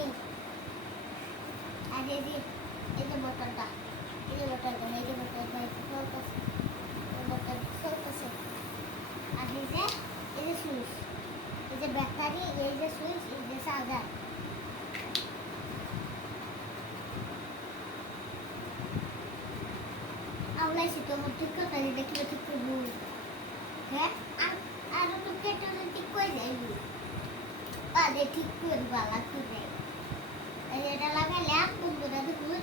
battery আর এই যে মোটরটা এই যে মোটরটা চলতেছে আর এই যে সুইচ এই যে ব্যাটারি এই যে সুইচ এই যে চার্জার আউলাইছি তো ঠিক কথা দেখলে ঠিক করবো হ্যাঁ আর তো কেটে ঠিক করে যাইবি আরে ঠিক করে বালা করে এটা লাগাইলাম বন্ধুরা দেখুন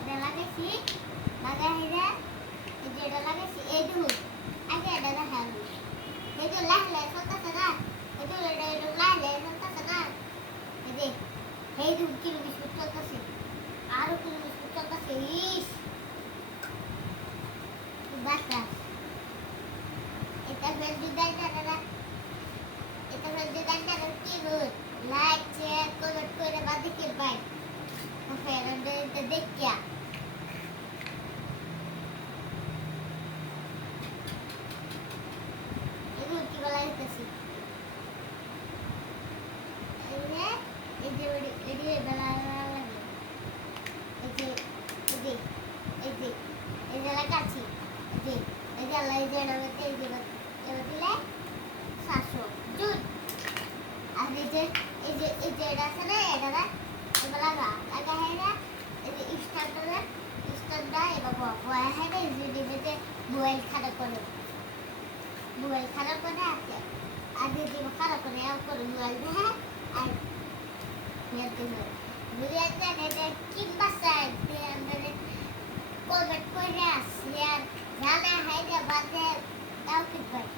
এটা লাগাইছি লাগাইরা এই যে এটা লাগাইছি এই দেখুন আগে এটা দেখাবো এই যে লাইলে চলতেছে না এই যে এটা লাইলে চলতেছে না এই যে এই দেখুন কি বিস্কুট চলতেছে আরো কি বিস্কুট চলতেছে ইস বাতা এটা বেশি দাঁড়া এটা বেশি দাঁড়া কি রোড লাইক শেয়ার কমেন্ট করে বাদিকে বাই ফেরন্ডে দেখিয়া এগুলো কি বলা হইতেছে এই যে বেলা লাগে এই যে লাগাচ্ছি এই যে লাই যে নামতে এই যে দিলে 700 জুন আর এই যে এটা আছে না এটা লাগা হেরা এই যে স্টার্টটা এবার বয়া হেরা এই যে মোবাইল খারাপ করে আছে আর এই যে খারাপ করে মোবাইল হ্যাঁ আর বুঝে যাচ্ছে এটা কি বাসায় কমেন্ট করে শেয়ার জানা হয় যে বাদে তাও কি করে